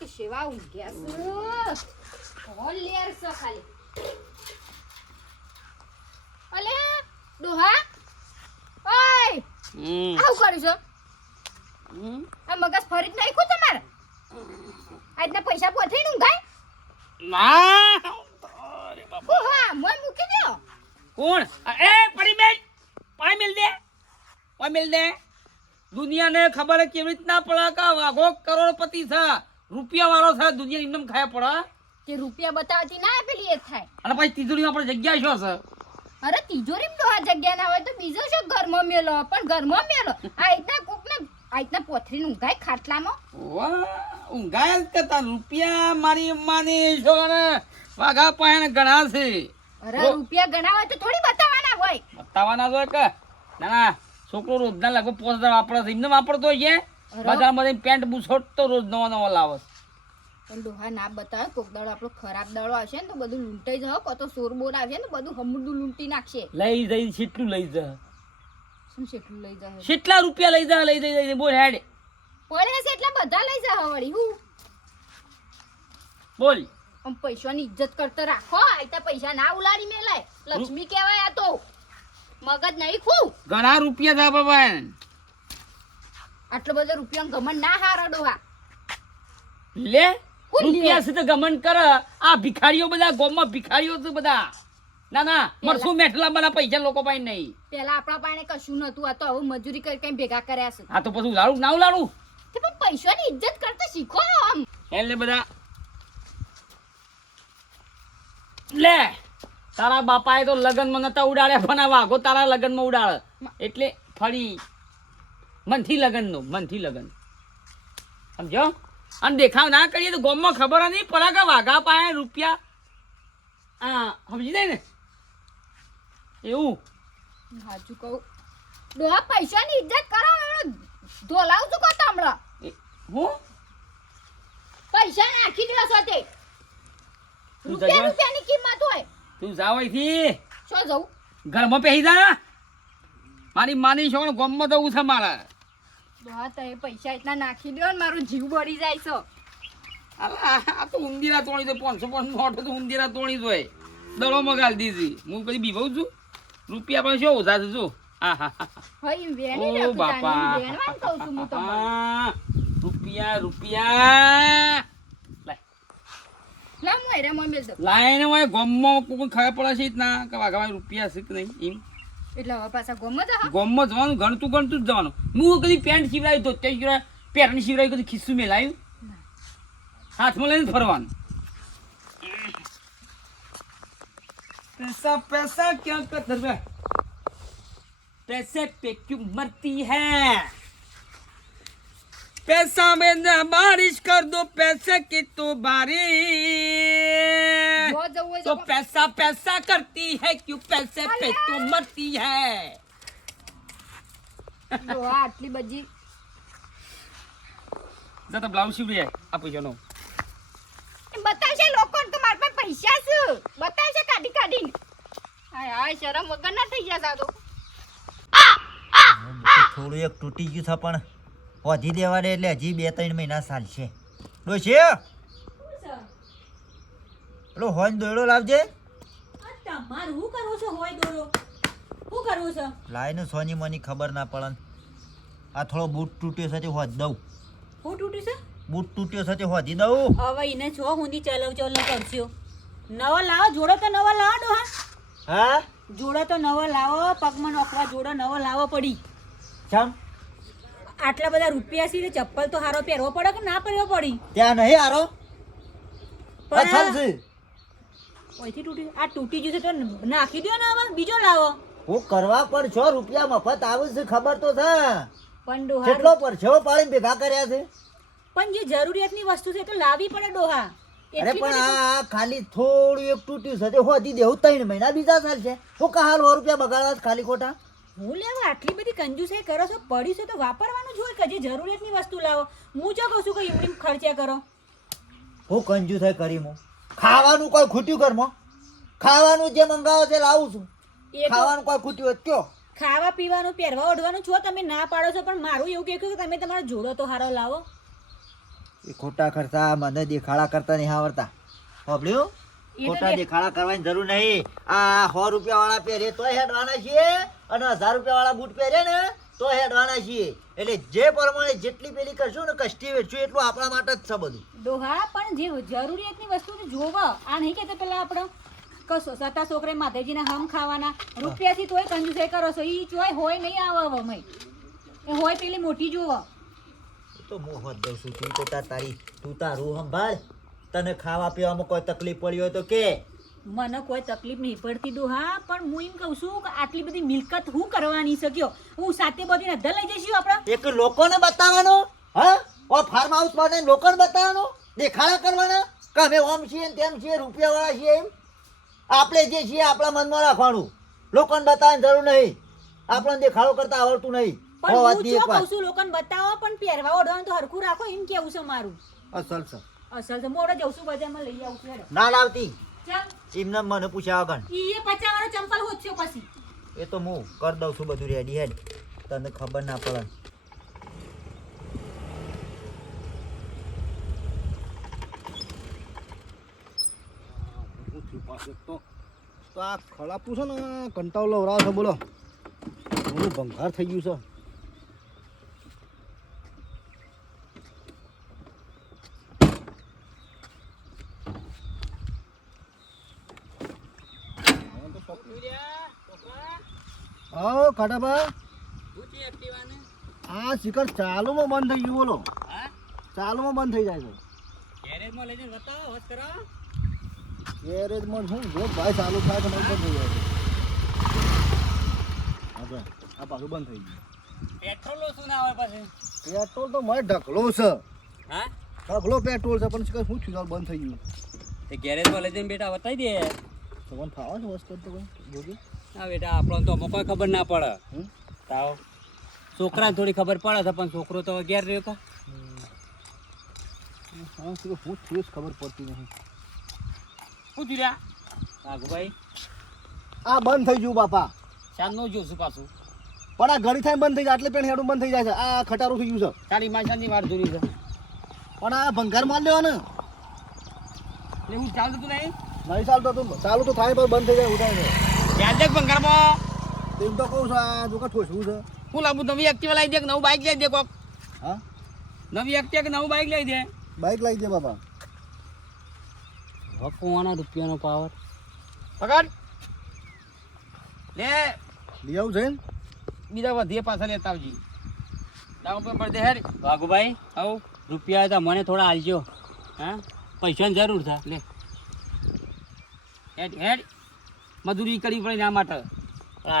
કે સેવા ઊંઘ્યા છે હોલ લેર છે ખાલી અલે ડોહા ઓય આવું કર્યું છો આ મગજ ફરી જ નાખ્યું તમારે આજના પૈસા પોથીને ઊંઘાય ના અરે બાપા ઓહા મોય મૂકી દો કોણ એ પડી બેન પાણી મેલ દે દુનિયાને ખબર કેવી રીતના પડે કે વાઘો કરોડપતિ છે રૂપિયા વાળો છે દુનિયા ઇન્કમ ખાયા પડે કે રૂપિયા બતાવતી ના પેલી એ થાય અને પછી તિજોરીમાં આપણે જગ્યા શું છે અરે તિજોરીમાં તો આ જગ્યા ના હોય તો બીજો શું ઘરમાં મેલો પણ ઘરમાં મેલો આ રીતના કોકને આ રીતના પોથરીને ઊંઘાય ખાટલામાં ઊંઘાય જ કરતા રૂપિયા મારી અમ્માની છો ને વાઘા પાસે ઘણા છે અરે રૂપિયા ગણાવે તો થોડી બતાવવાના હોય બતાવવાના હોય કે ના છોકરો રોજના લગભગ 5000 વાપરે છે એમને વાપરતો હોય બજારમાં પેન્ટ બુશર્ટ તો રોજ નવો લાવે પણ ડોહા ના બતાવે કોક દાડો આપણો ખરાબ દાડો આવશે ને તો બધું લૂંટાઈ જાવ કો તો સોર બોર આવશે ને બધું હમુડું લૂંટી નાખશે લઈ જઈ કેટલું લઈ જા શું કેટલું લઈ જાય કેટલા રૂપિયા લઈ જઈ બોલ હેડ પડે છે એટલે બધા લઈ જા વળી હું બોલ આમ પૈસાની ઇજ્જત કરતા રાખો આઈતા પૈસા ના ઉલાડી મેલાય લક્ષ્મી કહેવાય આ તો મગજ નહીં ખું ઘણા રૂપિયા થા બાબા આટલો બધો રૂપિયા ગમન ના હારો ડોહા લે રૂપિયા છે તો ગમન કર આ ભિખારીઓ બધા ગામમાં ભિખારીઓ છે બધા ના મરસું મેઠલા બના પૈસા લોકો પાસે નહીં પેલા આપણા પાસે કશું નતું આ તો હવે મજૂરી કરી કઈ ભેગા કર્યા છે આ તો પછી લાડુ ના લાડુ તે પણ પૈસાની ઇજ્જત કરતા શીખો આમ એટલે બધા લે તારા બાપાએ તો લગનમાં નતા ઉડાડ્યા પણ આ વાઘો તારા લગનમાં ઉડાડે એટલે ફરી મનથી લગન સમજો અને દેખાવ ના કરીએ તો ગામમાં ખબર નહીં પડે કે વાઘા પાસે રૂપિયા હા સમજી જાય ને એવું હાચું કહું ડોહા પૈસાની ઇજ્જત કરો ધોલાવ છું કો તામડા હું પૈસા નાખી દો છો તે રૂપિયાની કિંમત હોય તું જાવ અહીંથી શું જવું ઘરમાં પહેરી જા મારી માની છોકરો ગામમાં જવું છે મારે ડોહા તમે પૈસા એટલા નાખી દો ને મારો જીવ બળી જાય છે આ તો ઊંધીરા તોડી દો 500 નોટ તો ઊંધીરા તોડી દો દડો મગાલ દીધી હું કદી બીભાવ છું રૂપિયા પણ શું ઓછા છે જો હા હઈ વેણી ઓ બાપા વેણવાન કહું છું હું તમને રૂપિયા લા હું હેરા મમ્મી દો લાઈને હોય ગામમાં કોઈ ખબર પડે છે ના કે વાઘા રૂપિયા છે કે નહીં એમ એટલે હવે પાછા ગોમત હા ગામમાં જવાનું ગણતું જ જવાનું હું કદી પેન્ટ સિવડાવી તો તે સિવડાવી પેરની સિવડાવી કદી ખિસ્સું મેલાયું હાથમાં લઈને ફરવાનું पैसा क्या करते पैसे पे क्यों मरती है पैसा में ना बारिश कर दो पैसे की तो बारिश तो पैसा पैसा करती है क्यों पैसे पे तो मरती है આટલી બધી જતા બ્લાઉઝ સીવડી આપો જનો બતાવશે લોકોને તો મારા પાસે પૈસા છે બતાવશે કાઢી કાઢીને હાય શરમ વગર ના થઈ જતા તો થોડું એક તૂટી ગયું છે પણ વધી દેવા દે એટલે હજી 2-3 મહિના ચાલશે ડોશી પેલો હોન દોયડો લાવજે તમારું શું કરવું છે હોય દોરો શું કરવું છે લાઈને સોની મની ખબર ના પડે આ થોડો બૂટ તૂટ્યો છે તે હોદ દઉં હું તૂટ્યું છે બૂટ તૂટ્યો છે તે હોદી દઉં હવે એને છો હુંદી ચલાવ ચલ કરશો નવો લાવો જોડો તો નવો લાવો ડોહા હા જોડો તો નવો લાવો પગમાં નોખવા જોડો નવો લાવો પડી ચમ આટલા બધા રૂપિયા છે ચપ્પલ તો હારો પહેરવો પડે કે ના પહેરવો પડી ત્યાં નહીં આરો અસલ છે ઓયથી તૂટી આ તૂટી ગયું છે તો નાખી દો ને હવે બીજો લાવો હું કરવા પર છો રૂપિયા મફત આવે છે ખબર તો છે પણ ડોહા કેટલો પર છો પાડીને ભેગા કર્યા છે પણ જે જરૂરિયાતની વસ્તુ છે તો લાવવી પડે ડોહા અરે પણ આ ખાલી થોડું એક તૂટ્યું છે તે હોદી દેવું 3 મહિના બીજા ચાલ છે હું કા હાલ 100 રૂપિયા બગાડવા છે ખાલી ખોટા હું લેવા આટલી બધી કંજુસાઈ કરો છો પડી છે તો વાપરવાનું જ હોય કે જે જરૂરિયાતની વસ્તુ લાવો હું જો કહું છું કે એમની ખર્ચા કરો હું કંજુસાઈ કરી હું ખાવાનું કોઈ ખૂટ્યું ઘરમાં ખાવાનું જે મંગાવો છે લાવું છું ખાવાનું કોઈ ખૂટ્યું હોય કયો ખાવા પીવાનું પહેરવા ઓઢવાનું છો તમે ના પાડો છો પણ મારું એવું કહ્યું કે તમે તમારો જોડો તો હારો લાવો એ ખોટા ખર્ચા મને દેખાડા કરતા નહીં આવડતા સાંભળ્યું? એ તો ખોટા દેખાડા કરવાની જરૂર નહીં. આ 100 રૂપિયા વાળા પહેરે તો હેડવાના છીએ અને 1000 રૂપિયા વાળા બૂટ પહેરે ને તો હેડવાના છીએ. એટલે જે પ્રમાણે જેટલી પેલી કરશું ને કષ્ટી વેચશું એટલું આપણા માટે જ છે બધું. ડોહા પણ જે જરૂરિયાતની વસ્તુ તો જોવો. આ નહીં કહેતા પેલા આપણો કશો સતા છોકરે માધવજીના હમ ખાવાના રૂપિયાથી તોય કંજુસાઈ કરો છો. ઈ ચોય હોય નહીં આવે હવે મય એ હોય પેલી મોટી જોવો. તો હું હોત દઉં છું. તું તો તું તારું સંભાળ. તને ખાવા પીવામાં કોઈ તકલીફ પડી હોય તો કે. મને કોઈ તકલીફ નહીં પડતી ડોહા, પણ હું એમ કહું છું કે આટલી બધી મિલકત હું કરવાની શક્યો. હું સાથે બધી અધર લઈ જઈશું આપણે. એક લોકોને બતાવવાનું, હા ઓ ફાર્મ હાઉસ માં લોકોને બતાવવાનું, દેખાડા કરવાના કે અમે ઓમ છીએ ને તેમ છીએ, રૂપિયા વાળા છીએ. એમ આપણે જે છીએ આપણા મનમાં રાખવાનું. લોકોને બતાવવાની જરૂર નહીં. આપણને દેખાડો કરતા આવડતું નહીં. પણ હું જો કહું છું લોકોને બતાવો, પણ પહેરવા ઓઢવાનું તો હરખું રાખો એમ કેવું છે મારું. અસલ છે. અસલ છે. મોડો જઉં છું બજારમાં લઈ આવું છું. ના લાવતી ચમ એમને મને પૂછ્યા વગર. ઈ એ 50 વાળો ચંપલ હોચ્યો પછી. એ તો હું કરી દઉં છું બધું રેડી. હેડ તને ખબર ના પડે. તો આ ખલાપું છે ને કંટાળો લવરાવ છે. બોલો હું ભંગાર થઈ ગયું છે. હા કાટાબા આ શિખર ચાલુમાં બંધ થઈ ગયું. બોલો ચાલુમાં બંધ થઈ જાય છે. ગેરેજમાં શું જો ભાઈ ચાલુ થાય તો બંધ થઈ જાય છે. હા આ પાછું બંધ થઈ ગયું. પેટ્રોલ શું ના હોય પછી? પેટ્રોલ તો મારે ઢકલો છે. હા ઢકલો પેટ્રોલ છે પણ શિખર શું થયું બંધ થઈ ગયું. તે ગેરેજમાં લઈ જઈને બેટા બતાવી દે. તમને ફાવે છે વસ્તુ તો કઈ જોગી? હા બેટા આપણને તો કોઈ ખબર ના પડે. તાવ છોકરાને થોડી ખબર પડે છે પણ છોકરો તો ઘેર રહ્યો કા. હા શિખર શું થયું ખબર પડતી નથી. શું થયું ભાઈ? આ બંધ થઈ ગયું બાપા. શાનનું જોશું પાછું? પણ આ ઘડી થાય બંધ થઈ જાય એટલે પેન હેડું બંધ થઈ જાય છે. આ ખટારું થઈ ગયું છે. તારી માશાની વાર જોઈ છે પણ આ ભંગાર માર લેવા ને એટલે હું ચાલતું નહીં. નહીં ચાલતો તું ચાલુ તો થાય પણ બંધ થઈ જાય ઉઠાય છે. ક્યાં દેખ બંગારમાં એમ તો કહું છું આ જો કે ઠોસવું છે. હું લાવું નવી એક્ટિવા લાવી દે કે નવું બાઇક લઈ દે કોક. હા નવી એક્ટિવા કે નવું બાઇક લઈ દે. બાઇક લાવી દે બાપા. વકવાના રૂપિયાનો પાવર પકડ લે. લઈ આવું છે ને બીજા વધીએ પાછા લેતા આવજી. દાવ પર પડે હેડ વાઘુભાઈ. આવ રૂપિયા તો મને થોડા આલજો. હા પૈસાની જરૂર છે. લે હેડ હેડ મજૂરી કરવી પડે એના માટે.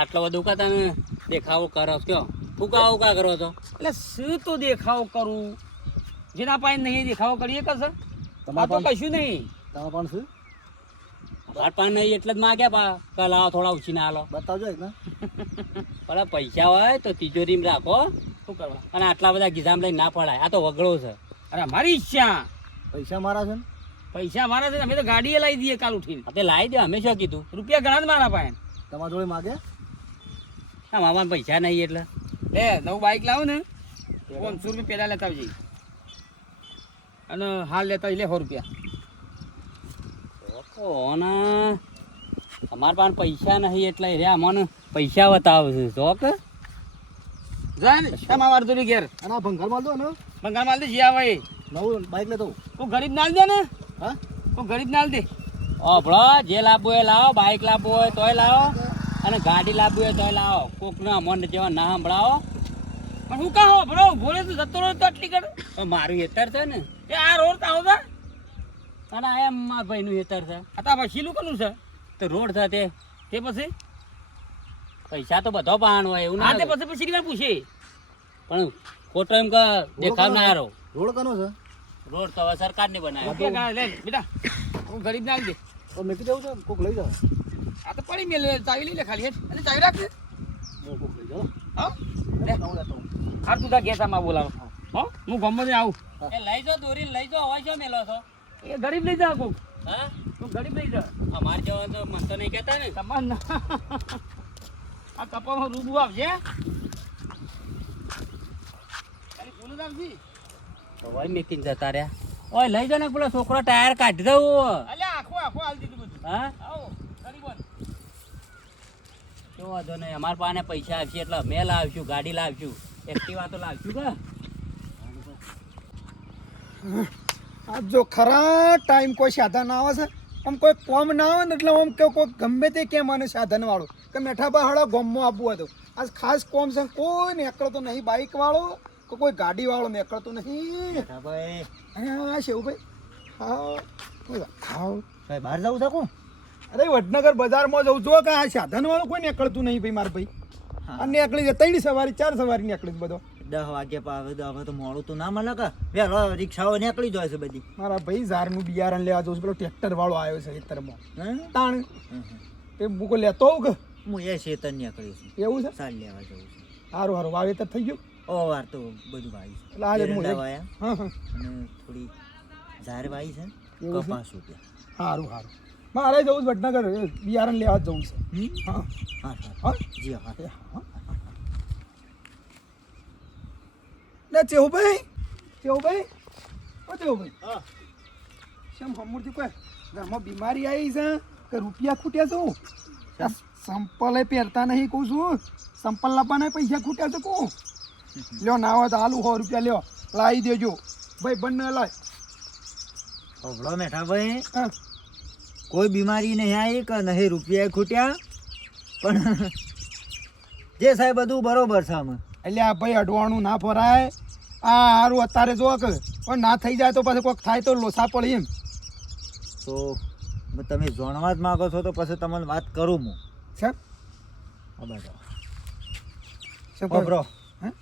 આટલો બધું કા તમે દેખાવો કરો કયો? ફૂકાવો કા કરો છો? એટલે શું તો દેખાવો કરું? જેના પાસે નહીં દેખાવો કરીએ કશે? તમારે તો કશું નહીં. તમારે પણ શું માર પાસે નહીં એટલે જ માગ્યા પા લાવો થોડા ઉછીને હાલો. બતાવજો એક ને. પણ પૈસા હોય તો તિજોરીમાં રાખો. શું કરવા? અને આટલા બધા ગીધામાં લઈને ના પડાય. આ તો વગડો છે. અરે મારી ઈચ્છા. પૈસા મારા છે ને. પૈસા મારા છે ને અમે તો ગાડીએ લાવી દઈએ કાલ ઉઠીને. તે લાવી દે અમે શું કીધું? રૂપિયા ઘણા જ મારા પાસે. તમારા જોડે માગે હા મામા પૈસા નહીં એટલે લે નવું બાઇક લાવો ને 500 રૂપિયા પહેલા લેતા આવજે અને હાલ લેતા લે 100 રૂપિયા. અમારા પાસે પૈસા નહીં એટલે રે અમને પૈસા બતાવે છે. શોખ જાય ને તમારા વાર થોડી ઘેર અને આ ભંગાર માલ દો ને. બંગાળ માલ દે જે આવે એ. નવું બાઇક લેતો કોઈ ગરીબ નાલ દે ને. હા કોઈ ગરીબ નાલ દે. ભળો જે લાવવું હોય લાવો. બાઇક લાવવું હોય તોય લાવો અને ગાડી લાવવી હોય તોય લાવો. કોકના મન જેવા ના સંભળાવો. પણ હું કહો ભળો ભોલે તો જતો રહ્યો તો આટલી કર. મારું હેતર છે ને એ આ રોડ આવો તા અને આ એમ મારા ભાઈનું હેતર છે. આ તા શીલું કોનું છે? તો રોડ છે તે પછી પૈસા તો બધો પાણ હોય એવું ના. તે પછી પૂછે પણ ખોટો એમ કે દેખાવ ના હારો. રોડ કનો છે? રોડ તો સરકાર ને બનાવે. લે બેટા હું ગરીબ ના દે તો મેં કીધું છે કોક લઈ જાવ. આ તો પડી મેલ ચાવી લઈ લે ખાલી અને ચાવી રાખ. કોક લઈ જાવ. હા નવું લેતો હાર તું તા ગેસામાં બોલાવો. હો હું ગમે આવું. એ લઈ જાઓ દોરી લઈ જાઓ. હોય છો મેલો છો એ ગરીબ લઈ જા કોક. હા તું ગરીબ લઈ જા. અમારે જવા તો મન તો નહીં કહેતા ને તમાર ના. આ કપામાં રૂબુ આવશે ખાલી બોલું આવજી. હોય મેકીને જતા રહ્યા ઓય લઈ જાને પેલો છોકરો ટાયર કાઢી દઉં અલ્યા આખો હાલ દીધું બધું. હા આવો કરી બોલ. તો વાંધો નહીં અમારા પાસે પૈસા આવશે એટલે અમે લાવશું ગાડી લાવશું એક્ટિવા તો લાવશું કે આ જો ખરા ટાઈમ કોઈ સાધન આવે છે આમ કોઈ કોમ ના આવે ને એટલે આમ કે કોઈ ગમે તે કેમ મને સાધન વાળો કે મેઠાબા હળો ગોમમાં આપવું હતું આજ ખાસ કોમ છે કોઈ નીકળતો નહીં બાઇક વાળો કે કોઈ ગાડી વાળો નીકળતો નહીં ભાઈ હા શેવુભાઈ હા હા ભાઈ બહાર જવું શકું અરે વડનગર બજારમાં જવું જો કે આ સાધન વાળું કોઈ નીકળતું નહીં ભાઈ મારા ભાઈ આ નીકળી જાય 3 સવારી 4 સવારી નીકળી બધો 10 વાગ્યા પાવે તો હવે તો મોડું તો ના મળે કે વેલો રિક્ષાઓ નીકળી જાય છે બધી. મારા ભાઈ ઝારનું બિયારણ લેવા જવું છે પેલો ટ્રેક્ટર વાળો આવ્યો છે ખેતરમાં હે? તાણ એ મૂકો લેતો આવું કે હું એ શેતન નીકળી છું એવું છે સાલ લેવા જવું છું. સારું સારું વાવેતર થઈ ગયું ઓ વાર તો બધું વાવી છે. એટલે આજે હું એરંડા લઈ- વાયા હા હા અને થોડી ઝાર વાવી છે એવું છે? કપાસ રૂપિયા. સારું સારું મારે જવું છે વડનગર બિયારણ લેવા જ જવું છે હા હા હા હા જી હા. ને ચેહુભાઈ ચેહુભાઈ ઓ ચેહુભાઈ હા શેમ હમુરથી કોઈ ઘરમાં બીમારી આવી છે કે રૂપિયા ખૂટ્યા છું આ સંપલે પહેરતા નહીં કહું છું સંપલ લાવવાના પૈસા ખૂટ્યા છે કહું લ્યો ના હોય તો આલુ 100 રૂપિયા લ્યો લાવી દેજો ભાઈ બંને લાય હોભળો મેઠા ભાઈ હા કોઈ બીમારી નહીં આવી કે નહીં રૂપિયા ખૂટ્યા પણ જે સાહેબ બધું બરોબર છે અમે. એટલે આ ભાઈ અડવાણું ના ફરાય આ સારું અત્યારે જો કે પણ ના થઈ જાય તો પછી કોઈક થાય તો લોસા પડે એમ તો તમે જાણવા જ માગો છો તો પછી તમને વાત કરું હું. છે આ બાજુ. છે હોભળો. હા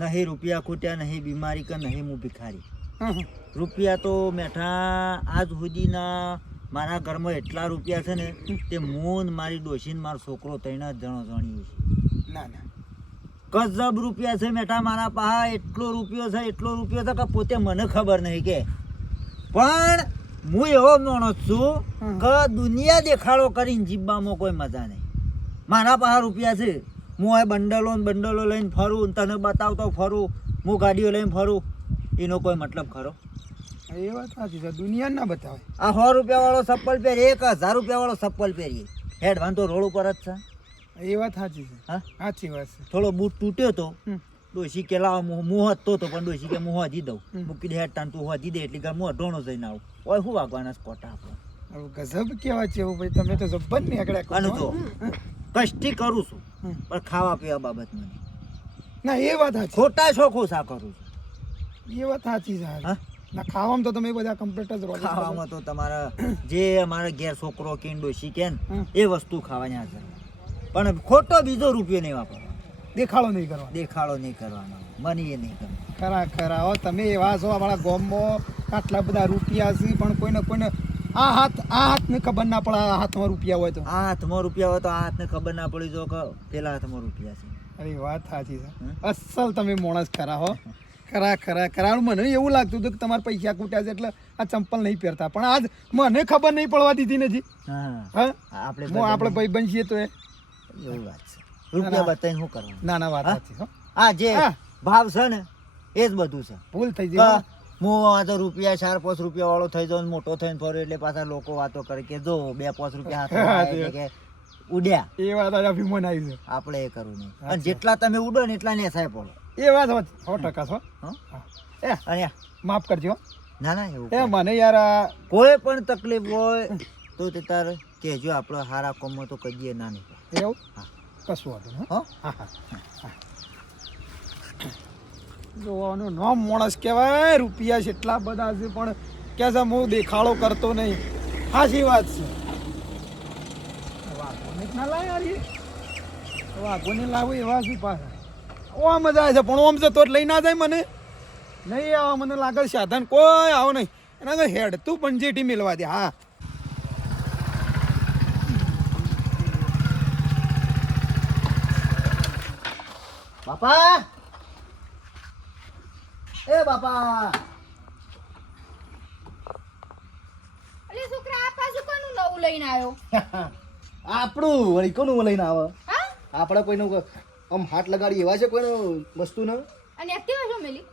નહીં રૂપિયા ખૂટ્યા નહીં બીમારી કે નહીં હું ભિખારી. હા રૂપિયા તો મેઠા આજ સુધીના મારા ઘરમાં એટલા રૂપિયા છે ને તે હું ને મારી ડોશી ને મારો છોકરો 3 જ જણો જાણીએ છીએ. ના ના ગજબ રૂપિયા છે મેઠા મારા પાસે. એટલો રૂપિયો છે કે પોતે મને ખબર નહીં કે પણ હું એવો માણસ છું કે દુનિયા દેખાડો કરીને જીવવામાં કોઈ મજા નહીં. મારા પાસે રૂપિયા છે હું આ બંડલો લઈને ફરું ને તને બતાવતો ફરું હું ગાડીઓ લઈને ફરું એનો કોઈ મતલબ ખરો? એ વાત સાચી છે દુનિયા ના બતાવે આ 100 રૂપિયાવાળો ચપ્પલ પહેરીએ 1000 રૂપિયાવાળો ચપ્પલ પહેરીએ હેડવાન તો રોડ ઉપર જ છે. એ વાત સાચી છે હા સાચી વાત છે થોડો બૂટ તૂટ્યો તો હમ. ડોશી કે લાવ મું હતો તો પણ ડોશી કે મું હજી દઉં હમ. મૂકી દે હેડતા તું હજી દે એટલે મું અઢોણો જઈને આવું. ઓય શું વાગવાના કોટા આપણો? હવે ગજબ કેવા છે એવું ભાઈ તમે તો જબ્બર નીકળ્યા અને કહો. તો કષ્ટી કરું છું હમ. પણ ખાવા પીવા બાબતમાં નહીં. ના એ વાત સાચી ખોટા શોખો સા કરું છું. એ વાત સાચી છે હા ના ખાવામાં તો તમે બધા કમ્પ્લીટ જ રહો છો. ખાવામાં તો તમારા જે અમારા ઘેર છોકરો કે ડોશી કે ને હમ. એ વસ્તુ ખાવાની હાજર પણ ખોટો બીજો રૂપિયો નહીં વાપરવાનો. દેખાડો નહીં કરવાનો દેખાડો નહીં કરવાનો મને એ નહીં કરવાનો. ખરા ખરા હો તમે એવા છો અમારા ગામમાં આટલા બધા રૂપિયા છે પણ કોઈને આ હાથને ખબર ના પડે આ હાથમાં રૂપિયા હોય તો આ હાથમાં રૂપિયા હોય તો આ હાથને ખબર ના પડી જો કે પેલા હાથમાં રૂપિયા છે. અરે વાત સાચી છે હમ. અસલ તમે માણસ ખરા હો ખરા મને એવું લાગતું હતું કે તમારા પૈસા ખૂટ્યા છે એટલે આ ચંપલ નહીં પહેરતા પણ આજ મને ખબર નહીં પડવા દીધી નથી હા હા આપણે ભાઈ બનીએ તો એ એવું વાત છે. રૂપિયા બતાવીને શું કરવાનું? ના ના વાત હા? સાચી હો આ જે હા. ભાવ છે ને એ જ બધું છે. ભૂલ થઈ કે જાય હું આ તો રૂપિયા 4-5 રૂપિયા વાળો થઈ જાઉં ને મોટો થઈને ફરું એટલે પાછા લોકો વાતો કરે કે જો 2-5 રૂપિયા હાથમાં આવ્યા એટલે કે ઉડ્યા. એ વાત આજે અભિમાન આવી છે આપણે એ કરવું નહીં. અને જેટલા તમે ઉડો ને એટલા ને સાહેબ પડો. એ વાત 100% છો હા? એ અને માફ કરજો ના ના એવું એ કોઈ. મને યાર આ કોઈ પણ તકલીફ હોય તો તે તાર કહેજો. આપણે હારા કોમમાં તો કહીએ ના નહીં. એવું હા. કશું વાંધો નહીં હો? હા હા જોવાનું નામ માણસ કહેવાય રૂપિયા છે એટલા બધા છે પણ કે છે હું દેખાડો કરતો નહીં સાચી વાત છે વાઘોને જ ના લાવે યાર એ વાઘોને લાવું એવા શું પાછા ઓ મજા આવે છે પણ ઓમ છે તો જ લઈ ના જાય મને નહીં આવા મને લાગે સાધન કોઈ આવો નહીં એના આગળ હેડ તું પણ જેટી મેળવા દે હા બાપા એ બાપા અલે છોકરા આ પાછું કોનું નવું લઈને આવ્યો આપણું વળી કોનું લઈને આવે? હા આપણે કોઈનું આમ હાથ લગાડી એવા છે કોઈનું વસ્તુ ને અને એક્ટિવા શું મેલી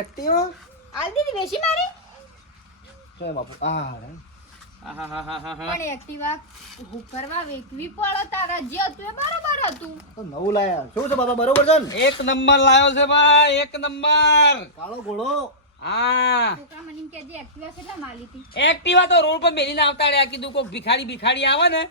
એક્ટિવા આલ દીધી વેચી મારી ચાલ બાપુ રે આહાહાહાહા. પણ એક્ટિવા હું કરવા વેચવી પડે તારા જે હતું એ બરાબર હતું તો નવું લાયા શું છે બાપા બરોબર છે ને એક નંબર લાયો છે ભાઈ, એક નંબર. કાળો ઘોડો હા છોકરા મને એમ કે જે એક્ટિવા કેટલા માલી હતી એક્ટિવા તો રોડ પર મેલીને આવતા રહ્યા. કીધું કોઈ ભિખારી આવે ને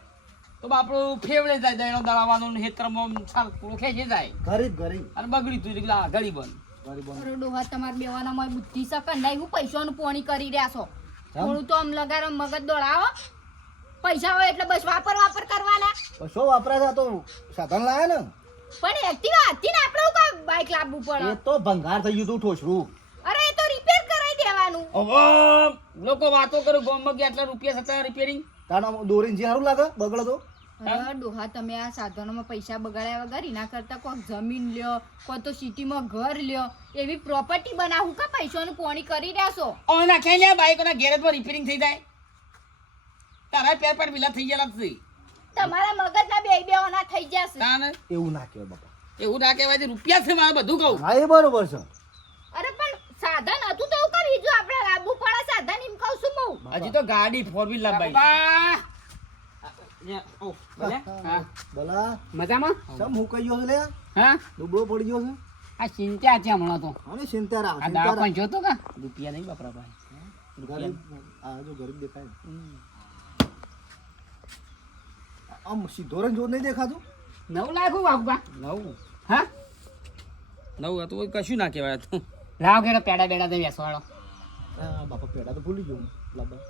તો બાપડું ફેવડે જાય દયનો દળાવવાનું ને હેતરમાં છાલ પૂરો ખેંચી જાય ગરીબ અને બગડી તું એટલે આ ઘડી બંધ. ગરીબ અરે ડોહા તમાર બેવાના માં બુદ્ધિ સકંડાઈ હું પૈસાનું પોણી કરી રહ્યા છો થોડું તો આમ લગારો મગજ દોડાવો પૈસા હોય એટલે બસ વાપર કરવાના શું વાપરાય છે આ તો સાધન લાયા ને પણ એક્ટિવા હતી ને આપણે હું કાંઈ બાઈક લાવવું પડે એ તો ભંગાર થઈ ગયું તું ઠોસરું અરે એ તો રિપેર કરાવી દેવાનું હવે લોકો વાતો કરે ગામમાં કે આટલા રૂપિયા થતા રિપેરિંગ. તારા દોરીને જે સારું લાગે બગડો તો અરે ડોહા તમે આ સાધનોમાં પૈસા બગાડ્યા વગર એના કરતા કોઈક જમીન લ્યો કોઈ તો સિટીમાં ઘર લ્યો એવી પ્રોપર્ટી બનાવું કા પૈસાનું પોણી કરી રહ્યા છો હવે નાખ્યા લ્યા બાઈકોના ગેરેજમાં રિપેરિંગ થઈ જાય. તારા પેર પર વિલા થઈ ગયેલા છે. તમારા મગજના બે થઈ જશે તાને એવું ના કહેવાય બાપા એવું ના કહેવાય છે, રૂપિયા છે મારે બધું કહું. હા એ બરોબર છે અરે પણ સાધન હતું તો એવું કરી જો આપણે લાવવું પડે સાધન એમ કહું છું હું હજી તો ગાડી ફોર વ્હીલ લાવવાની. હા. બોલા મજામાં? સમ હું કઈ ગયો છે લે હા દુબળો પડી ગયો છે આ ચિંતા છે હમણાં તો. અને ચિંતા રાખ આ દવાખાને જોતો કા રૂપિયા નહીં બાપરા ભાઈ. ગરીબ આ જો ગરીબ દેખાય ને. આમ સીધો રંગ જો નહીં દેખાતું 9 લાખ બાપા. 9 હા 9 હતું કશું ના કહેવાય તું. લાવ કે પેડા બેડા દે બેસવાળો. આ બાપા પેડા તો ભૂલી ગયો હું લાબા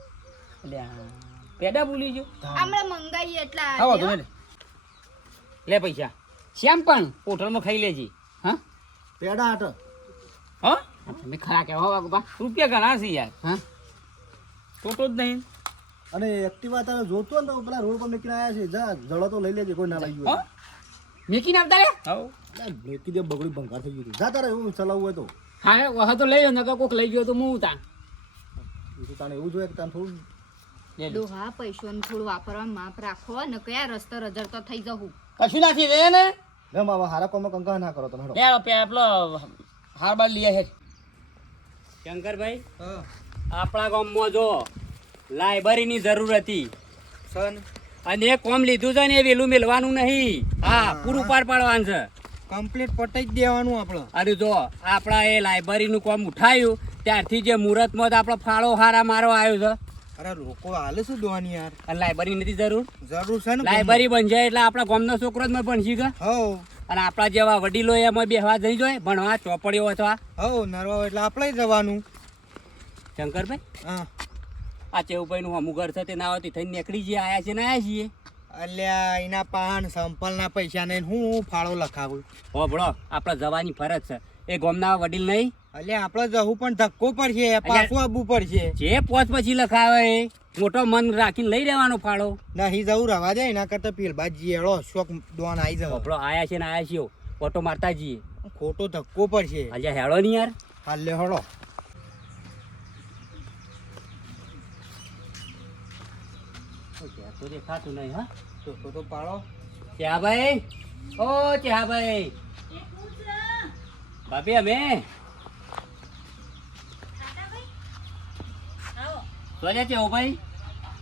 એટલે પેડા ભૂલી ગયો. આપણે મંગાઈએ એટલે આ આવો લ્યો. તમે લે પૈસા. શ્યામ પણ હોટલમાં ખાઈ લેજી. હા પેડા હાટ હા તમે ખરા કહેવા બાપા. રૂપિયા ઘણા છે યાર. હા ટોટો જ નહીં. અને એક્ટિવા તારે જોતો ને તો પેલા રોડ પર મેકીને આયા છે જા જડો તો લઈ લેજે કોઈ ના લઈ ગયો હા મેકીને આવતા રે. હાઉ મેકી દે બગડી ભંગાર થઈ ગયું જા તારે એવું ચલાવવું હોય તો હા વહ તો લઈ નકર કોક લઈ ગયો તો હું તા. એ તો તાણે એવું જોઈએ કે તાને થોડું ડોહા પૈસાનું થોડું વાપરવાનું માપ રાખો ને કયા રસ્તે રજડતો થઈ જવું કશું નથી રે ને. લે માવા હારા કોમમાં કંકા ના કરો તમે હેડો લે પેલો હાર બાર લઈએ છે. શંકરભાઈ આપણા ગામમાં જો લાઇબ્રેરીની જરૂર હતી અને એ કોમ લીધું છે ને એ વેલું મેળવાનું નહીં. હા પૂરું પાર પાડવાનું છે. કમ્પ્લીટ પટાઈ જ દેવાનું આપણે. અરે જો આપણા એ લાઇબ્રેરીનું કામ ઉઠાયું ત્યારથી જે મુહૂર્તમાં જ આપણો ફાળો હારા મારો આવ્યો છે. અરે લોકો હાલે શું દોવાની યાર અને લાઇબ્રેરી નથી જરૂર. જરૂર છે ને લાઇબ્રેરી બન જાય એટલે આપણા ગામનો છોકરો જ ભણશી કે હો અને આપણા જેવા વડીલો એમાં બેહવા જઈ જાય ભણવા ચોપડીઓ અથવા. હો નરવા એટલે આપણે જવાનું. શંકરભાઈ હા આ ચેવુભાઈનું અમુક ઘર છે તે ના આવતી થઈને નીકળી જઈએ આયા છે ને આયા છીએ. અલ્યા એના પાન સંપલના પૈસા ને હું ફાળો લખાવું. હો ભણો આપણે જવાની ફરજ છે. એ ગામના વડીલ નહીં અલ્યા આપણે જવું પણ ધક્કો પડશે પાછું આવવું પડશે. જે પોચ પછી લખાવે એ મોટો મન રાખીને લઈ રહેવાનો ફાળો. નહીં જવું રવા જાય એના કરતા પેલબાજી હેળો શોક દોન આવી જાવ. આપણો આયા છે ને આયા છીએ ઓટો મારતા જઈએ. ખોટો ધક્કો પડશે. અલ્યા હેળો નહીં યાર. હાલે હળો તો દેખાતું નહીં. હા તો પાડો. ચેહાભાઈ ઓ ચેહાભાઈ ભાભી અમે સોજા ચેહુભાઈ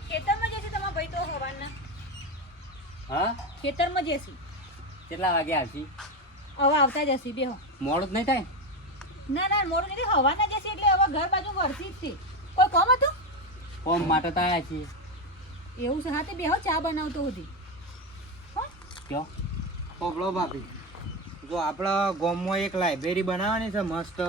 ખેતરમાં જશે તમારા ભાઈ તો હવાના હા ખેતરમાં જશે કેટલા વાગે આવશી? હવે આવતા જશે બેહો. મોડું જ નહીં થાય. ના ના મોડું નથી હવાના જશે એટલે હવે ઘર બાજુ વરસી જ છે. કોઈ કોમ હતું ફોર્મ માટે તો આવ્યા છીએ. એવું છે. હા તે બેહો ચા બનાવતો હતી. કયો પોપડો ભાભી જો આપણા ગામમાં એક લાઇબ્રેરી બનાવવાની છે મસ્ત.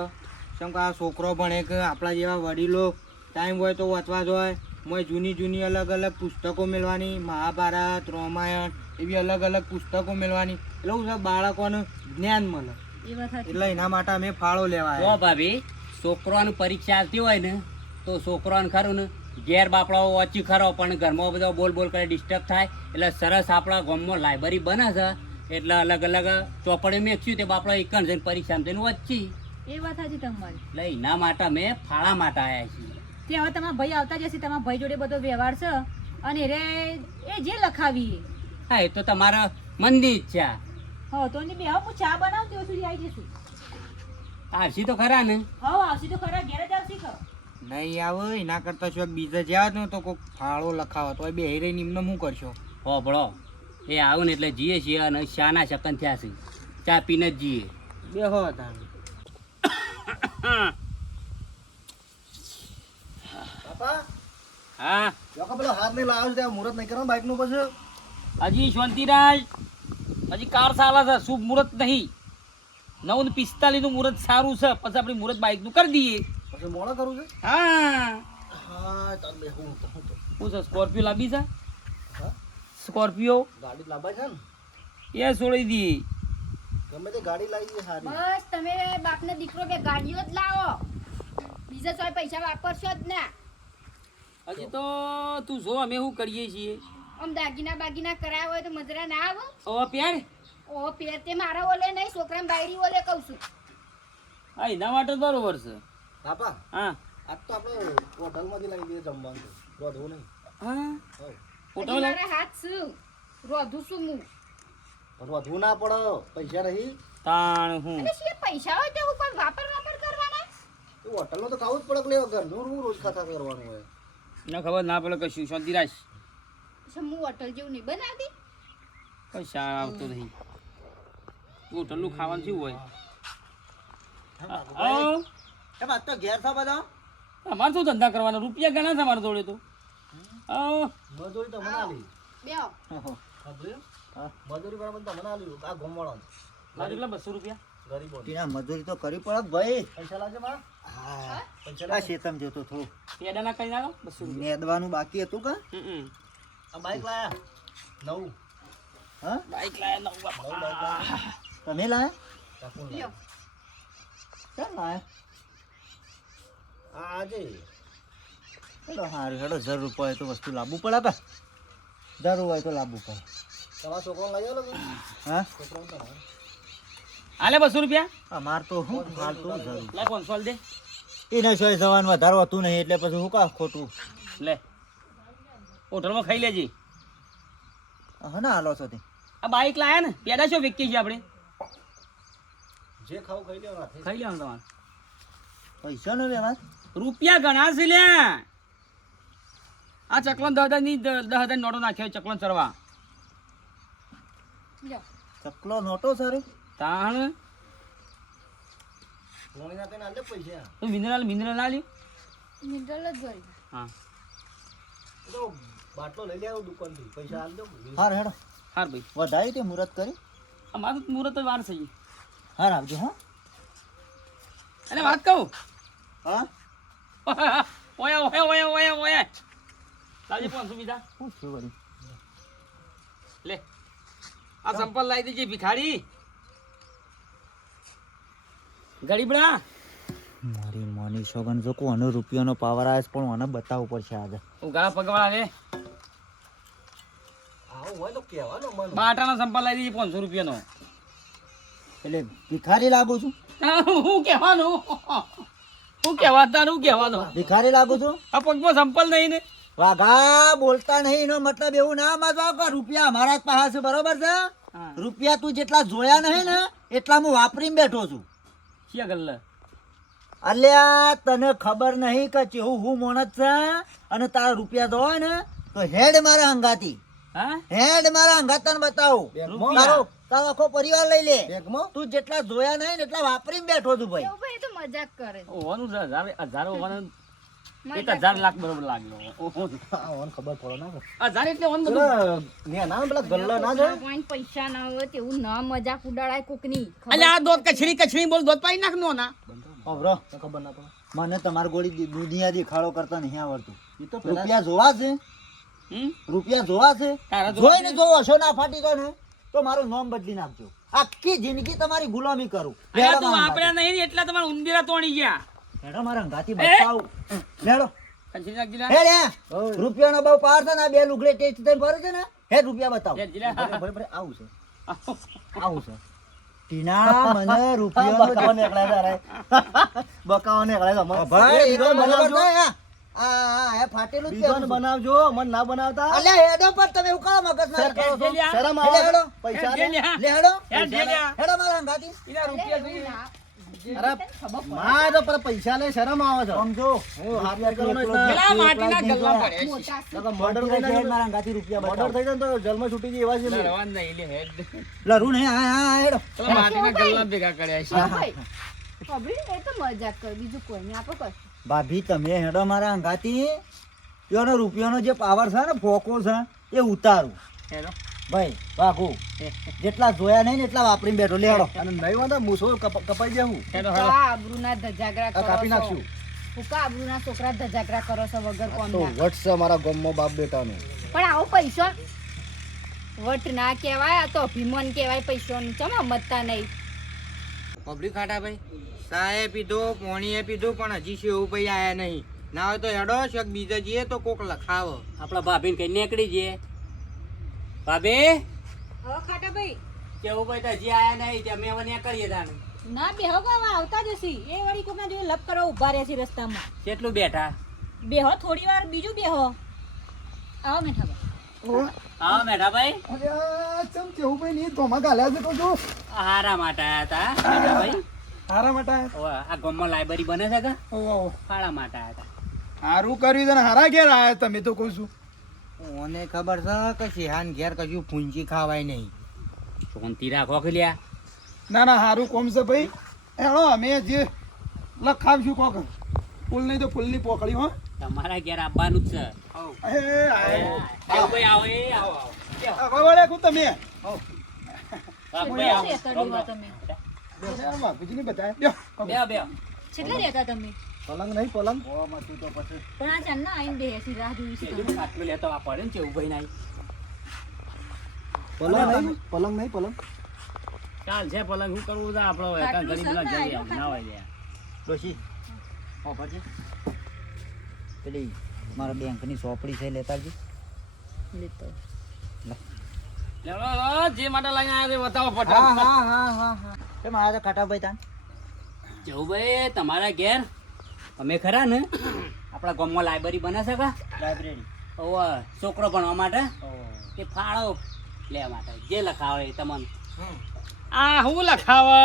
કેમ કે આ છોકરો ભણે કે આપણા જેવા વડીલો ટાઈમ હોય તો વાંચવા જોઈએ. મોય જૂની જૂની અલગ અલગ પુસ્તકો મેળવાની મહાભારત રામાયણ એવી અલગ અલગ પુસ્તકો મેળવાની એટલે શું છે બાળકોને જ્ઞાન મળે. એ વાત સાચી. એટલે એના માટે અમે ફાળો લેવા જો ભાભી છોકરાની પરીક્ષા આવતી હોય ને તો છોકરાને ખરું ને ઘેર બાપડો ઓછી ખરો પણ ઘરમાં બધો બોલ બોલ કરે ડિસ્ટર્બ થાય એટલે સરસ આપણા ગામમાં લાઇબ્રેરી બને છે એટલે અલગ અલગ ચોપડી મેક્યું તે બાપડો એક જઈને પરીક્ષામાં જઈને વાંચી. એ વાત સાચી તમારી. એટલે એના માટે અમે ફાળા માટે આવ્યા છીએ. તે હવે તમારા ભાઈ આવતા જશે. તમારા ભાઈ જોડે બધો વ્યવહાર છે અને રે એ જે લખાવી હા એ તો તમારા મનની ઈચ્છા. હો તો એની બેહો હું ચા બનાવું ત્યાં સુધી આવી જશે. આવશી તો ખરા ને હવ આવશી તો ખરા ઘેર જ આવશી ખરો. નહીં આવે એના કરતા શું બીજા જ્યાં ને તો કોઈક ફાળો લખાવો તો બે હેરે નિમ્ન શું કરશો હોભળો એ આવું ને એટલે જીએ છીએ અને શાના શકન થયા છે ચા પીને જ જીએ બે હો તારે બાપા હા જોકા પેલો હાથ નહીં લાવ્યો છે ત્યાં મુહૂર્ત નહીં કરવાનું બાઇકનું પછી હજી શાંતિરાજ હજી કાર ચાલે છે શુભ મુહૂર્ત નહીં 9:45 નું મુહૂર્ત સારું છે પછી આપણે મુહૂર્ત બાઇકનું કરી દઈએ પછી મોડો કરવું છે હા હા તાર બે હું તો શું છે સ્કોર્પિયો લાવી છે હા? સ્કોર્પિયો ગાડી લાવવા છે ને એ છોડી દઈએ ગમે તે ગાડી લાવી દે સારી બસ તમે બાપને દીકરો બે ગાડીઓ જ લાવો બીજા કોઈ પૈસા વાપરશો જ ના. હજી તો તું જો અમે શું કરીએ છીએ આમ દાગીના બાગીના કરાયા હોય તો મજરા ના આવે. હવે પ્યાર ઓ પેર તે મારા ઓલે નહીં છોકરાને બાયડી ઓલે કહું છું. હા એના માટે બરોબર છે બાપા હા આજ તો આપણે હોટલમાંથી લાવી દઈએ જમવાનું રોધવું નહીં હા હવ. ફોટો હજી લે મારા હાથ શું રોધું છું હું. રોધવું ના પડે પૈસા નહીં તાણ હું અને શું એ પૈસા હોય તો હું કોઈ વાપર કરવાના. એ હોટલમાં તો ખાવું જ પડે કે લેવા ઘરનું હું રોજ ખાતા કરવાનું હોય ના ખબર ના પડે કશું શાંતિ રાખ પછી હું હોટલ જેવું નહીં બનાવતી. પૈસા આવતો નહીં હોટલનું ખાવાનું શું હોય એમ આજ તો ઘેર છો બધા અમારે શું ધંધા કરવાના રૂપિયા ઘણા છે અમારા જોડે તો મજૂરી તો મને આલી બેહો. સાંભળ્યું? મજૂરી બરાબર તમને આલી આ ગોમવાળો મારે કેટલા 200 રૂપિયા ગરીબો ટીના મજૂરી તો કરી પડે ભાઈ પૈસા લાવજે મારા હા પૈસા આ લાવજે શેતમ જોતો થોડું પેડા ના કરી નાખો 200 રૂપિયા નેદવાનું બાકી હતું કા આ બાઈક લાયા નવું હા બાઈક લાયા નવું બાપા. નવું બાઈક લાયા તમે લાયા કાકુન લ્યો. ચાલ લાયા આ આજે હેડો હારું હેડો જરૂર પડે તો વસ્તુ લાવવું પડે કા જરૂર હોય તો લાવવું પડે તમારા છોકરાને લઈ આવો હા છોકરાને તમારે આલે 200 રૂપિયા અમાર તો હું હાલ તો જરૂર લે 500 દે એને સોય જવાનું વધારે હોતું નહીં એટલે પછી હું કા ખોટું લે હોટલમાં ખાઈ લેજે હા ના હાલો છો તે આ બાઈક લાયા ને પેડા શું વેચીએ છીએ આપણે જે ખાવું ખાઈ લેવા હાથે. ખાઈ લેવાનું તમારે પૈસા નો વ્યવહાર રૂપિયા ઘણા છે લે આ ચકલન 10,000 નોટો નાખ્યો ચકલન ચરવા લ્યો. ચકલો નોટો સર તાણ પોણી નાખે ને આલે પૈસા તો મિનરલ ના લ્યો મિનરલ જ ભરી. હા એ તો બાટલો લઈ લેવો દુકાનથી પૈસા આલ દો હાર હેડો હાર ભાઈ વધારી તે મુહૂર્ત કરી અમારું તો મુહૂર્ત જ વાર છે હાર આવજો હા અને વાત કહું હા ઓયા લાવજે 500 બીજા શું થયું વળી લે આ સંપલ લાવી દેજે ભિખારી ગરીબડા મારી મોની સોગન જો કોનો રૂપિયાનો પાવર આવે છે પણ મને બતાવવું પડશે આજે ઉઘાડા પગવાળા લે આવું હોય તો કહેવાનો મન બાટાનો સંપલ લાવી દેજે 500 રૂપિયાનો એટલે ભિખારી લાગુ છું હું કહેવાનું હું કહેવાનું ભિખારી લાગુ છું આ પગમાં સંપલ નહીં ને વાઘા બોલતા નહીં એનો મતલબ એવું ના સમજવા કે રૂપિયા અમારા જ પાસે છે બરોબર છે હા. રૂપિયા તું જેટલા જોયા નહીં ને એટલા હું વાપરીને બેઠો છું શિયા ગલ્લા અલ્યા તને ખબર નહીં કે ચેવું હું મોણસ છે અને તારા રૂપિયા જોવા ને તો હેડ મારા હંગાતી હા હેડ મારા હંગાત તને બતાવું બેગમાં? તારો આખો પરિવાર લઈ લે બેગમાં તું જેટલા જોયા નહીં ને એટલા વાપરીને બેઠો છું ભાઈ એવું ભાઈ એ તો મજાક કરે. ઓવાનું 1000 ઓવાનું મજાક 1000 લાખ બરોબર લાગ્યો આ ઓન ખબર પડે ના 1000 એટલે ઓન બધું પેલા ને ના પેલા ગલ્લા ના જાય કોઈ પૈસા ના હોય તેવું ન મજાક ઉડાડાય કોકની. અલ્યા આ દોત કચરી બોલ દોત પાઈ નાખ નો ના અવરો ખબર ના પડે મને તમારી ગોળી દુનિયા દેખાડો કરતા નહીં આવડતું એ તો પેલા રૂપિયા જોવા છે હમ રૂપિયા જોવા છે તારા જોવા જોઈને જો હશો ના ફાટી ગયો ને તો મારું નામ બદલી નાખજો આખી જિંદગી તમારી ગુલામી કરું અલ્યા તું વાપર્યા નહીં ને એટલા તમારા ઉંદીરા તોડી ગયા હેડો મારા અંગાથી બચાવ લેડો કચરી નાખ જીલા હે રે રૂપિયાનો બહુ પાર છે ને આ બે લુગડે ટેસ્ટ થઈને ભરે છે ને હે રૂપિયા બતાવ લે જીલા ભલે ભલે આવું છે આવું છે ટીના મને રૂપિયાનો બકાવા નીકળ્યા તારે બકાવા નીકળ્યા મને ભાઈ એ એ તો બીજોને બરાબર બનાવજો. છે આ હે ફાટેલું જ બીજોને પહેરું છું. બનાવજો મને ના બનાવતા અલ્યા હેડો પર તમે ઉકાળો મગજ ના કરો છો લે લ્યા. શરમ હેડો, આવે હેડો. પૈસા લે લ્યા. લે હેડો લે લ્યા. હેડો મારા અંગાથી એના અરે રૂપિયા એવું જોઈએ ના. અરે માં તો પર પૈસા લે શરમ આવે છે સમજો હું હાથ ના કરવાનો એટલે પેલા માટીના ગલ્લા પડ્યા છે. મોટા છે. મર્ડર થઈ જાય મારા અંગાથી રૂપિયા મર્ડર બતાવો. થઈ જાય ને તો જલમાં છૂટી જાય એવા છે અમે. લડવા નહીં લે હેડ. લરું નહીં, હા હેડો. પેલા માટીના ગલ્લા ભેગા કર્યા છે. ભાઈ ખબર એ તો મજાક કર બીજું કોઈ નહીં આપણે કશું. ભાભી તમે હેડો મારા અંગાથી એનો રૂપિયાનો જે પાવર છે ને ફોકો છે એ ઉતારું હેડો. ભાઈ વાઘુ જેટલા જોયા નહીં ને એટલા વાપરીને બેઠો લે હેડો. અને નહીં વાંધો મૂછો કપાઈ જાય હું હેડો, કા હેડો. આબરૂના ધજાગરા આ કરો કાપી છો. નાખશું હુકા આબરૂના છોકરા ધજાગરા કરો છો વગર તો કોમના. વટ છે મારા ગામમાં બાપ બેટાનું પણ આવો પૈસો વટ ના કહેવાય આ તો અભિમાન કહેવાય પૈસાનું ચમ સમજતા નહીં. પબ્લિક ખાટા ભાઈ સાએ પીધો પોણીએ પીધું પણ હજી શેવું ભાઈ આયા નહીં ના હોય તો હેડો શક બીજા જઈએ તો કોક લખાવ આપણા ભાભીને કઈ નીકળી જઈએ. ભાભી હવે ખાટા ભાઈ કેવું ભાઈ તો હજી આયા નહીં તે અમે હવે નીકળીએ તાણે. ના બેહો ગાવા આવતા જશી એ વળી કોકના જોડે લપ કરવા ઊભા રહ્યા છે રસ્તામાં. કેટલું બેઠા? બેહો થોડી વાર બીજું બેહો. આવો મેઠા ભાઈ. હા મેઠા ભાઈ. અરે આ ચમ કેવું ભાઈ નહીં ધોમાં ગાલ્યા છે તો જો હારા માટે આયા હતા મેઠા ભાઈ. હારા માટે ઓવે, આ ગામમાં લાઇબ્રેરી બને છે કે ઓહો ફાળા માટે આયા હતા. હારું કર્યું છે ને હારા ઘેર આયા તમે તો કહું છું. મને ખબર છે કે સિહાન ઘેર કશું ફૂંચી ખાવાય નહીં શાંતિ રાખો કે લ્યા. ના ના હારું કોમ છે ભાઈ હેડો અમે જે લખાવશું કોક ફૂલ નહીં તો ફૂલની પોકળી હો. તમારા ઘેર આવવાનું જ છે. એ આયો. કેવું ભાઈ આવો એ આવો આવો. આ વળે કુ તમે ભાઈ આવો. રહેતા ડોહા તમે. બાપુજીને બતાય લ્યો. બેહો, બેહો. કેટલા રહેતા તમે પલંગ નહીં પલંગ પણ આ ચાંદના આઈને બેસી રાહ જોઈ છે પેલું ખાટલું લેતો આ પડે ને કેવું ભાઈ નાઈ. પલંગ નહીં પલંગ ચાલ છે પલંગ શું કરવું છે આપણો હવે કાં ગરીબ ના જઈએ ના હોય લ્યા. ડોશી ઓફર છે પેલી મારા બેંકની સોપડી છે લેતા આવજો. લેતો લેવડો, જે માટે લઈને આવ્યા છે બતાવો હા ફટાફટ. હા હા હા હા કેમ આ તો ખાટાભાઈ તાન જવું ભાઈ તમારા ઘેર અમે ખરા ને આપણા ગામમાં લાઇબ્રેરી બને છે કા લાઇબ્રેરી ઓવે છોકરો ભણવા માટે કે ફાળો લેવા માટે જે લખાવે એ તમને આ હું લખાવે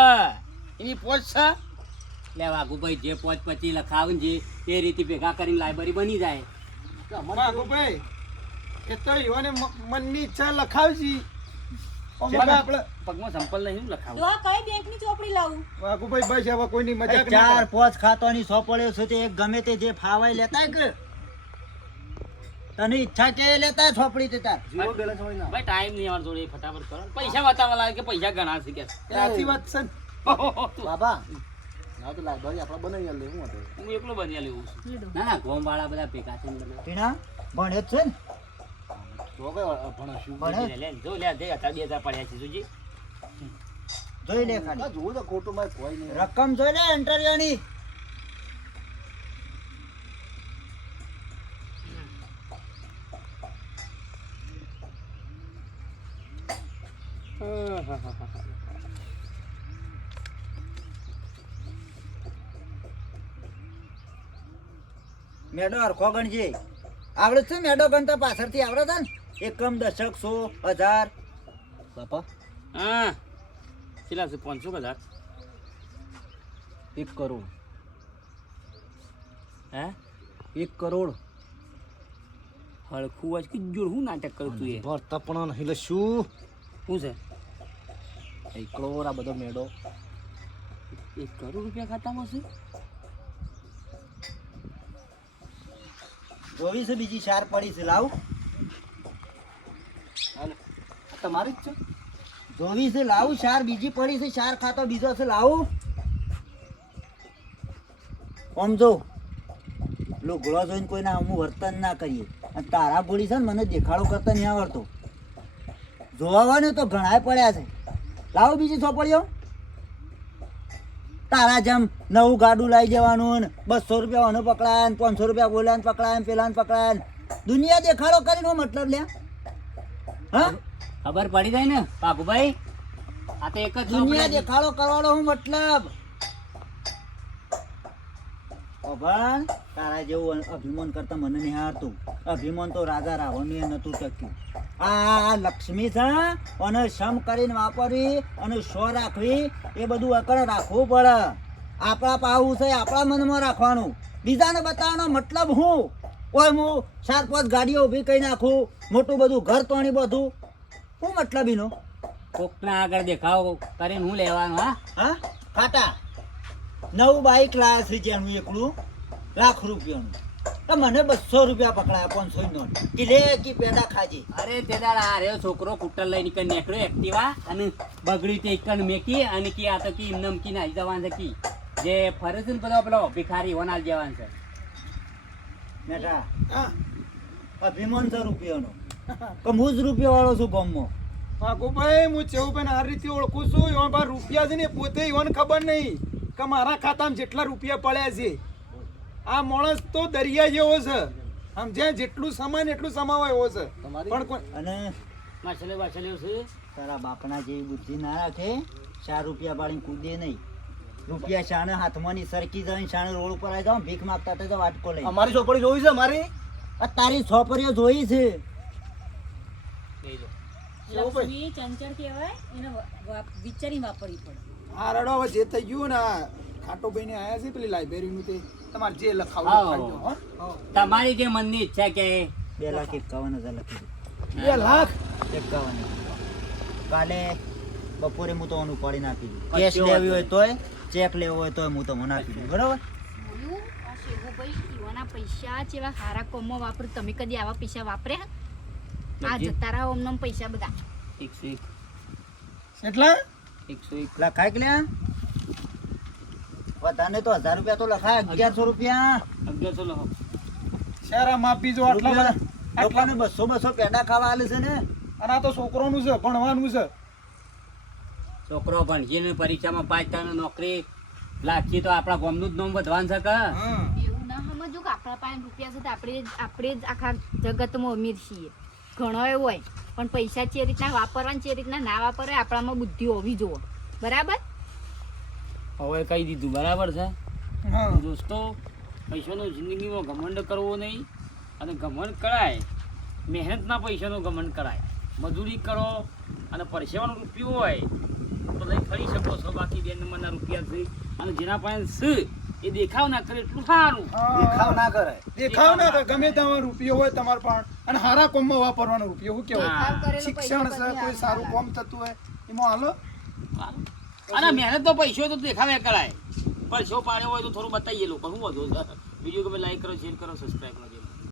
એની પોચ છે લેવા ભાઈ જે પોચ પછી લખાવે ને જે એ રીતે ભેગા કરીને લાઇબ્રેરી બની જાય. ભાઈ એ તો યુવાને મનની ઈચ્છા લખાવશી આપણે પગમાં સંપલ નહીં હું લખાવું. ડોહા કઈ બેંકની ચોપડી લાવું? વાઘુભાઈ બસ હવે કોઈની મજાક ના ચાર કરે. પાંચ ખાતોની સોપડીઓ છે તે એક ગમે તે જે ફાવાય લેતા કે તને ઈચ્છા કે લેતા સોપડી તે તાર ઝીરો બેલેન્સ હોય ના ભાઈ ટાઈમ નહીં અમારે જોડે ફટાફટ કરો પૈસા બતાવવા લાગે કે પૈસા ઘણા છે કે સાચી વાત છે ને. બાબા ના તો લાઈબ્રેરી આપણે બનાવી આલે હું હતો હું એકલો બની લેવું છું. ના ના ગોમ વાળા બધા ભેગા થઈને બનાવે. પીણા ભણે જ છે ને તો કઈ ભણાશું ભણે લે જો લે દે 1000 પડ્યા છે જોજી. જોઈ લે ના ખાલી જોવું તો ખોટું માં કોઈ નહીં રકમ જોઈ લે ઇન્ટરવ્યુની મેડો હરખો ગણજે આવડે છે મેડો ગણતા પાછળથી આવડે છે ને એકમ દશક 100 1000 બાપા હા કેટલા છે 500,000 1 કરોડ હે 1 કરોડ હળખું આજ કે જોર હું નાટક કરું તું એ ભરતા પણ નહીં લે શું શું છે એકલો આ બધો મેડો 1 કરોડ રૂપિયા ખાતામાં છે. જોવી છે બીજી શાર પડી છે લાવ આ તમારી જ છે જોવી છે લાવ શાર બીજી પડી છે શાર ખાતો બીજો છે લાવું આમ જો લુગડો જોઈને કોઈના હમું વર્તન ના કરીએ અને તારા બોડી છે ને મને દેખાડો કરતા નહીં આવડતો જોવાનું તો ઘણાય પડ્યા છે લાવો બીજી ચોપડીઓ તારા જેમ નવું ગાડું લાવી જવાનું ને 200 રૂપિયા ઓનો પકડાય ને 500 રૂપિયા બોલાને પકડાય ને પેલાને પકડાય ને દુનિયા દેખાડો કરીને શું મતલબ લ્યા હા ખબર પડી જાય ને પાકુભાઈ આ તો એક જ દુનિયા દેખાડો કરવાનો હું મતલબ અભાન તારા જેવું અભિમાન કરતા મને નહીં હારતું અભિમાન તો રાજા રાવણને નતું ટક્યું આ લક્ષ્મી છે અને સમ કરીને વાપરવી અને સો રાખવી એ બધું અકળ રાખવું પડે આપણા પાવું છે આપણા મનમાં રાખવાનું, બીજાને બતાવવાનો મતલબ હું? કોઈ હું 4-5 ગાડીઓ ઊભી કરી નાખું, મોટું બધું ઘર તોડી બધું, શું મતલબ એનો? કોકના આગળ દેખાવ કરીને હું લેવાનું? હા ખાટા નવું બાઈક લાયા છે જેનું એકલું લાખ રૂપિયાનું, તો મને 200 રૂપિયા પકડાયા 500 નોટ કે લે કે પેડા ખાજે. અરે તે દાડા આ રહ્યો છોકરો કુટર લઈને નીકળ નીકળ્યો એક્ટિવા અને બગડી તે એકન મેકી અને કી આ તો કી નમકી નાઈ જવાનું છે કી જે ફરે છે ને પેલો ભિખારી વનાલ જવાનું છે. બેટા હા અભિમાન 100 રૂપિયાનો તો હું જ રૂપિયા વાળો છું ગામમાં. ભાઈ હું ચેવુભાઈ આ રીતે ઓળખું છું. એવા ભાઈ રૂપિયા છે ને પોતે એવાને ખબર નહીં કે મારા ખાતામાં જેટલા રૂપિયા પડ્યા છે. આ માણસ તો દરિયા જેવો છે, સમજ્યા? જેટલું સમાન એટલું સમાવાય એવો છે. પણ કોઈ અને માછલે વાછલે છે તારા બાપના જેવી બુદ્ધિ ના રાખે, 4 રૂપિયા પાડીને કૂદે નહીં. રૂપિયા શાણે હાથમાં ની સરકી જાય, શાણે રોડ ઉપર આવી જાવ ભીખ માગતા હતા તો વાટકો લઈ. અમારી ચોપડી જોઈ છે મારી. આ તારી છોકરીઓ જોઈ છે. લક્ષ્મી ચંચળ કહેવાય, એને વિચારી વાપરવી પડે. આ રડો હવે જે થઈ ગયું ને, ખાટો ભાઈ ને આયા છે પેલી લાઇબ્રેરીનું, તે તમારે જે લખાવું આવો. લખાવી દો, હો. તમારી જે મનની ઈચ્છા કે 2,51,000 લખી દે. 2 લાખ 51,000 કાલે બપોરે હું તો ઉપાડી નાખી દઉં. કેશ લેવી હોય તોય, ચેક લેવો હોય તોય હું તમને નાખી દઉં. બરોબર? જોયું? આ શેવુભાઈ ઈવાના પૈસા જેવા હારા કોમમાં વાપરું. તમે કદી આવા પૈસા વાપર્યા? આ જતા રહો ઓમનમ પૈસા બધા. 101 એટલા 101 લખાય કે લ્યા? વધારે તો 1000 રૂપિયા તો લખાય. 1100 રૂપિયા 1100 લખો. શેરા માપી જો આટલા બધા. લોકોને 200 પેડા ખાવા આલે છે ને. અને આ તો છોકરોનું છે, ભણવાનું છે. છોકરો ભણશે ને પરીક્ષામાં પાસ થાય ને નોકરી લાગશે તો આપણા ગામનું જ નામ વધવાનું છે કે? એવું ના સમજો કે આપણા પાસે રૂપિયા છે તો આપણે જ આખા જગતમાં અમીર છીએ. ઘણો એવું હોય પણ પૈસા જે રીતના વાપરવાના જે રીતના ના વાપરવા આપણામાં બુદ્ધિ હોવી જોઈએ. બરાબર? હવે કહી દીધું બરાબર છે. હા દોસ્તો પૈસાનો જિંદગીમાં ઘમંડ કરવો નહીં, અને ઘમંડ કરાય મહેનતના પૈસાનો ઘમંડ કરાય. મજૂરી કરો અને પરસેવાનો રૂપિયો હોય તો લઈ ફરી શકો છો. બાકી 2 નંબરના રૂપિયા છે અને જેના પાસે છે એ દેખાવ ના કરે એટલું સારું. દેખાવ ના કરાય. દેખાવ ના થાય. ગમે તેમાં રૂપિયો હોય તમારે પણ, અને હારા કોમમાં વાપરવાનો રૂપિયો. શું કેવાય? દેખાવ કરેલો શિક્ષણ પૈસો છે, પછી કોઈ સારું કામ થતું હોય એમાં હાલો. અને મહેનતનો પૈસો તો દેખાવે કરાય. પરસો પાડ્યો હોય તો થોડું બતાવીએ લોકો. શું વધુ વિડીયો ગમે લાઈક કરો, શેર કરો, સબસ્ક્રાઈબ કરો.